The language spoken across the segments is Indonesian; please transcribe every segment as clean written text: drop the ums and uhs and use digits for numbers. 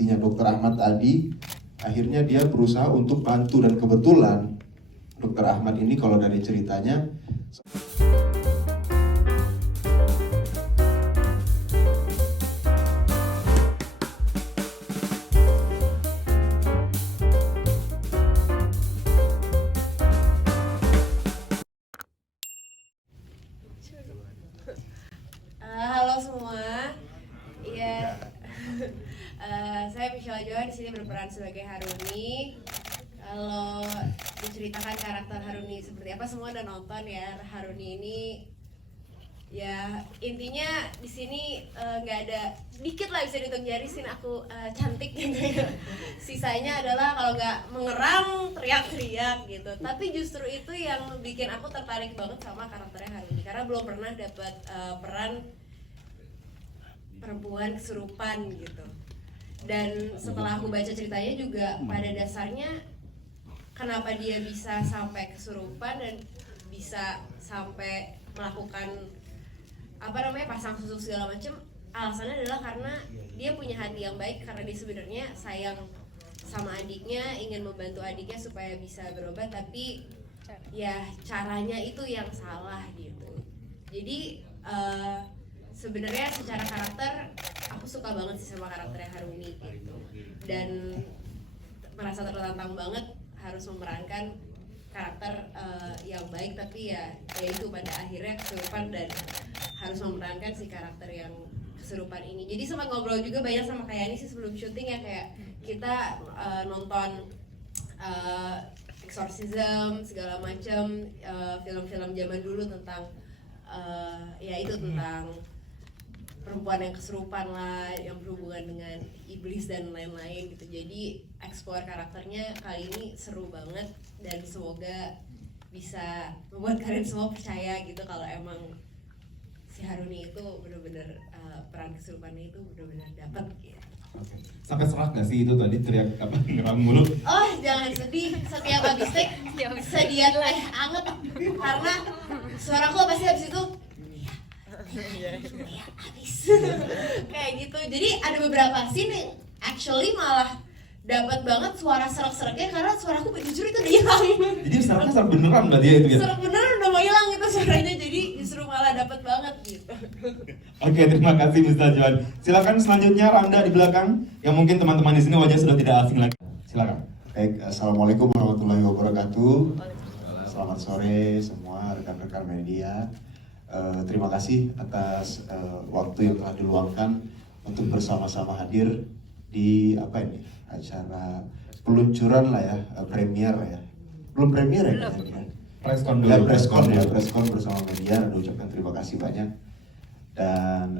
empatinya Dr. Ahmad tadi, akhirnya dia berusaha untuk bantu, dan kebetulan Dr. Ahmad ini kalau dari ceritanya halo semua, ya saya Michelle Joa di sini berperan sebagai Haruni. Kalau diceritakan karakter Haruni seperti apa, semua udah nonton ya. Haruni ini ya intinya di sini nggak ada, dikit lah bisa dihitung jari scene aku cantik gitu ya. Sisanya adalah kalau nggak mengeram teriak-teriak gitu. Tapi justru itu yang bikin aku tertarik banget sama karakternya Haruni, karena belum pernah dapat peran perempuan kesurupan gitu. Dan setelah aku baca ceritanya juga, pada dasarnya kenapa dia bisa sampai kesurupan dan bisa sampai melakukan pasang susuk segala macam, alasannya adalah karena dia punya hati yang baik, karena dia sebenarnya sayang sama adiknya, ingin membantu adiknya supaya bisa berobat, tapi ya caranya itu yang salah gitu. Jadi sebenarnya secara karakter aku suka banget sih sama karakternya Haruni gitu, dan merasa tertantang banget harus memerankan karakter yang baik, tapi ya itu pada akhirnya kesurupan dan harus memerankan si karakter yang kesurupan ini. Jadi sempat ngobrol juga banyak sama kayak ini sih sebelum syuting ya, kayak kita nonton exorcism segala macam, film-film zaman dulu tentang ya itu tentang perempuan yang kesurupan lah, yang berhubungan dengan iblis dan lain-lain gitu. Jadi explore karakternya kali ini seru banget, dan semoga bisa membuat kalian semua percaya gitu kalau emang si Haruni itu benar-benar peran kesurupannya itu benar-benar dapat gitu. Sampai serak gak sih itu tadi teriak ngeram mulu? Oh jangan sedih, setiap habis take sedian teh anget, karena suaraku pasti habis itu ya habis kayak gitu. Jadi ada beberapa scene yang actually malah dapat banget suara serak-seraknya, karena suaraku jujur itu udah hilang. Jadi seraknya serak beneran berarti ya itu ya? Serak beneran udah mau hilang itu suaranya, jadi justru malah dapat banget gitu. Oke, terima kasih Mr. Joan. Silakan selanjutnya Randa di belakang, yang mungkin teman-teman di sini wajah sudah tidak asing lagi. Silakan. Baik, Assalamualaikum warahmatullahi wabarakatuh. Selamat sore semua rekan-rekan media. Terima kasih atas waktu yang telah diluangkan untuk bersama-sama hadir di acara peluncuran lah ya, premier ya. Belum premier ya? Preskon dulu. Ya, preskon bersama media. Ucapkan terima kasih banyak. Dan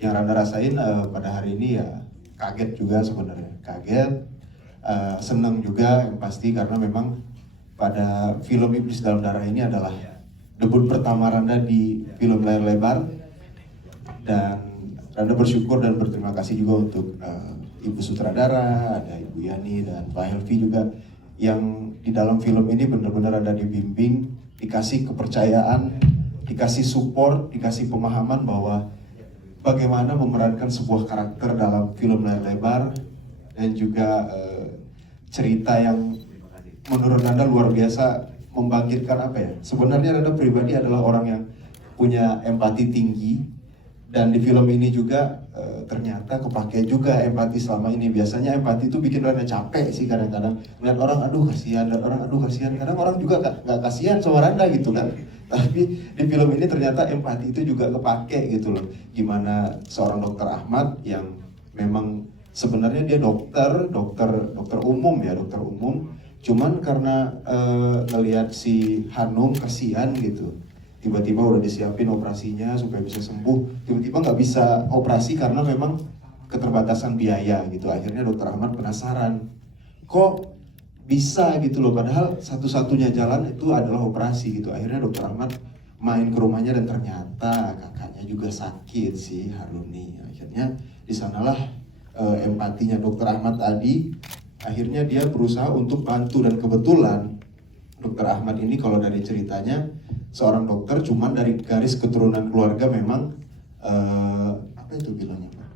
yang Randa rasain pada hari ini ya kaget juga sebenarnya, kaget, senang juga yang pasti, karena memang pada film Iblis Dalam Darah ini adalah debut pertama Randa di film layar lebar, dan Randa bersyukur dan berterima kasih juga untuk Ibu Sutradara, ada Ibu Yani dan Pak Helvi juga, yang di dalam film ini benar-benar ada dibimbing, dikasih kepercayaan, dikasih support, dikasih pemahaman bahwa bagaimana memerankan sebuah karakter dalam film layar lebar, dan juga cerita yang menurut Randa luar biasa membangkitkan sebenarnya Randa pribadi adalah orang yang punya empati tinggi, dan di film ini juga ternyata kepake juga empati selama ini. Biasanya empati itu bikin Randa capek sih kadang-kadang, lihat orang aduh kasihan, kadang orang juga nggak kasihan sama Randa gitu kan. Tapi di film ini ternyata empati itu juga kepake gitu loh, gimana seorang Dokter Ahmad yang memang sebenarnya dia dokter umum ya, dokter umum. Cuman karena ngelihat si Hanum kasihan gitu, tiba-tiba udah disiapin operasinya supaya bisa sembuh, tiba-tiba nggak bisa operasi karena memang keterbatasan biaya gitu. Akhirnya Dokter Ahmad penasaran, kok bisa gitu loh, padahal satu-satunya jalan itu adalah operasi gitu. Akhirnya Dokter Ahmad main ke rumahnya, dan ternyata kakaknya juga sakit si Haruni. Akhirnya disanalah empatinya Dokter Ahmad tadi, akhirnya dia berusaha untuk bantu, dan kebetulan Dokter Ahmad ini kalau dari ceritanya seorang dokter, cuman dari garis keturunan keluarga memang apa itu bilangnya Pak?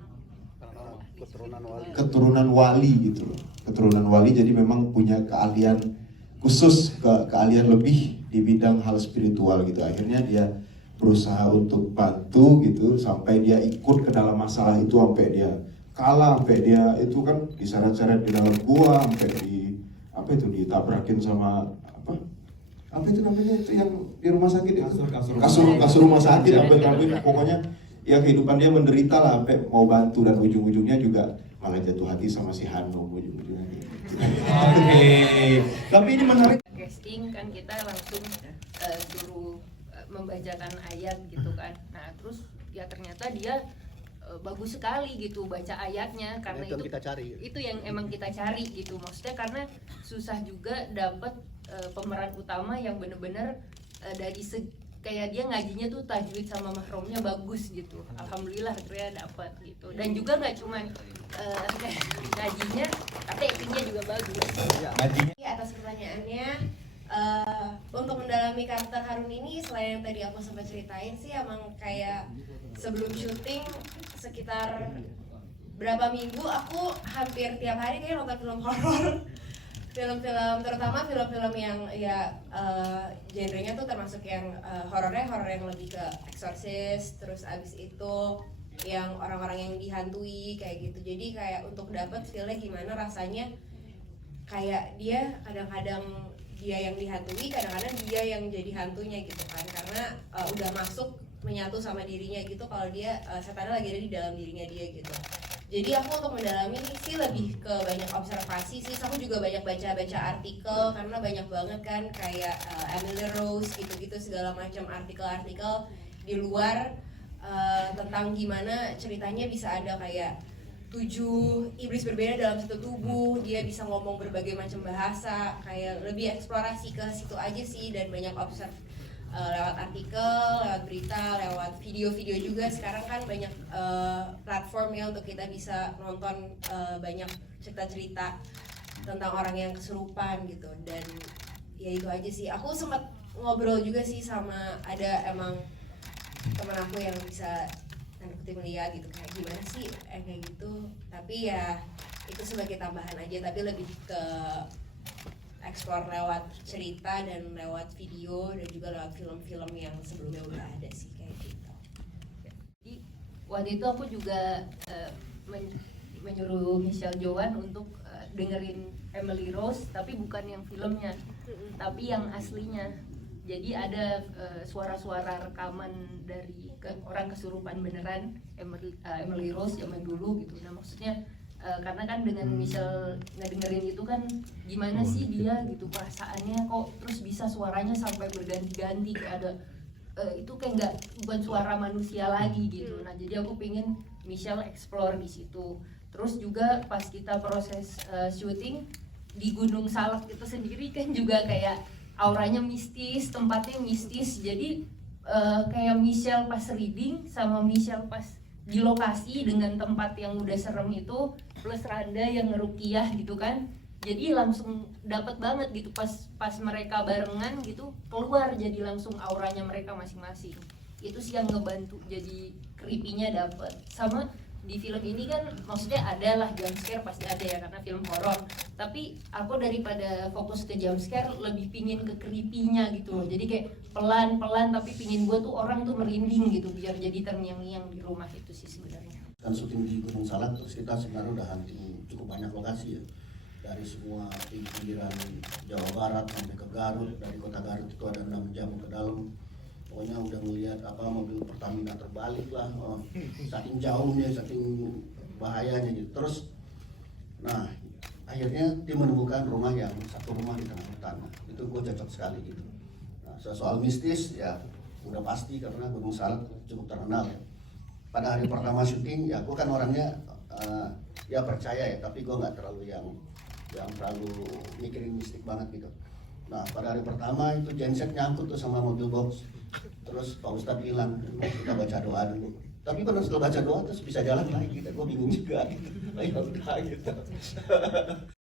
keturunan wali gitu loh. Keturunan wali, jadi memang punya keahlian khusus, keahlian lebih di bidang hal spiritual gitu. Akhirnya dia berusaha untuk bantu gitu, sampai dia ikut ke dalam masalah itu, sampai dia kalah, sampai dia itu kan diseret-seret di dalam gua, sampai ditabrakin sama apa itu namanya itu yang di rumah sakit itu, kasur rumah sakit, sampai pokoknya ya kehidupan dia menderita lah, sampai mau bantu, dan ujung-ujungnya juga malah jatuh hati sama si Hanung ujung-ujungnya gitu. Oke, tapi ini menarik. Casting kan kita langsung suruh membacakan ayat gitu kan. Nah terus ya ternyata dia bagus sekali gitu baca ayatnya, karena itu kita cari. Itu yang emang kita cari gitu, maksudnya karena susah juga dapat pemeran utama yang bener-bener dari kayak dia ngajinya tuh tajwid sama mahromnya bagus gitu. Alhamdulillah akhirnya dapat gitu. Dan juga nggak cuman ngajinya, tapi actingnya juga bagus. Atas pertanyaannya, untuk mendalami karakter Harun ini, selain yang tadi aku sempat ceritain sih, emang kayak sebelum syuting sekitar berapa minggu aku hampir tiap hari kayak nonton film horor, film-film, terutama film-film yang ya genrenya tuh termasuk yang horor yang lebih ke eksorsis, terus abis itu yang orang-orang yang dihantui kayak gitu. Jadi kayak untuk dapat feel-nya gimana rasanya, kayak dia kadang-kadang dia yang dihantui, kadang-kadang dia yang jadi hantunya gitu kan, karena udah masuk menyatu sama dirinya gitu, kalau dia setannya lagi ada di dalam dirinya dia gitu. Jadi aku untuk mendalami sih lebih ke banyak observasi sih. Aku juga banyak baca artikel, karena banyak banget kan kayak Emily Rose gitu-gitu, segala macam artikel-artikel di luar tentang gimana ceritanya bisa ada kayak 7 iblis berbeda dalam satu tubuh, dia bisa ngomong berbagai macam bahasa, kayak lebih eksplorasi ke situ aja sih. Dan banyak observ lewat artikel, lewat berita, lewat video-video juga. Sekarang kan banyak platform ya untuk kita bisa nonton banyak cerita-cerita tentang orang yang kesurupan gitu. Dan ya itu aja sih. Aku sempat ngobrol juga sih sama ada emang teman aku yang bisa melihat gitu, kayak gimana sih kayak gitu. Tapi ya itu sebagai tambahan aja, tapi lebih ke explore lewat cerita dan lewat video dan juga lewat film-film yang sebelumnya udah ada sih kayak gitu. Jadi waktu itu aku juga menyuruh Michelle Joan untuk dengerin Emily Rose, tapi bukan yang filmnya, tapi yang aslinya. Jadi ada suara-suara rekaman dari orang kesurupan beneran Emily Rose zaman dulu gitu. Nah maksudnya karena kan dengan Michelle ngedengerin itu kan gimana sih dia gitu perasaannya, kok terus bisa suaranya sampai berganti-ganti, kayak ada itu kayak nggak, bukan suara manusia lagi gitu. Nah jadi aku pengen Michelle explore di situ. Terus juga pas kita proses syuting di Gunung Salak itu sendiri kan juga kayak auranya mistis, tempatnya mistis. Jadi kayak Michelle pas reading sama Michelle pas di lokasi dengan tempat yang udah serem itu, plus Randa yang ngerukiah gitu kan, jadi langsung dapat banget gitu pas mereka barengan gitu keluar, jadi langsung auranya mereka masing-masing. Itu sih yang ngebantu, jadi creepy-nya dapet. Sama di film ini kan maksudnya ada lah jump scare, pasti ada ya karena film horor, tapi aku daripada fokus ke jump scare lebih pingin ke creepy-nya gitu loh. Jadi kayak pelan-pelan tapi pingin gue tuh orang tuh merinding gitu biar jadi terngiang-ngiang di rumah. Itu sih sebenarnya. Kan syuting di Gunung Salak, terus kita sebenarnya udah hunting cukup banyak lokasi ya, dari semua pinggiran Jawa Barat sampai ke Garut. Dari kota Garut itu ada 6 jam ke dalam, pokoknya udah ngelihat mobil Pertamina terbalik lah, saking jauhnya, saking bahayanya gitu. Terus nah akhirnya dia menemukan rumah yang satu rumah di tengah hutan. Itu gue cocok sekali gitu. Nah, soal mistis ya udah pasti karena Gunung Salak cukup terkenal ya. Pada hari pertama syuting ya aku kan orangnya ya percaya ya, tapi gue nggak terlalu yang terlalu mikirin mistik banget gitu. Nah pada hari pertama itu genset nyangkut tuh sama mobil box, terus Pak Ustadz bilang kita baca doa dulu. Tapi kalau setelah baca doa terus bisa jalan lagi, gue bingung juga gitu. Ya udah gitu.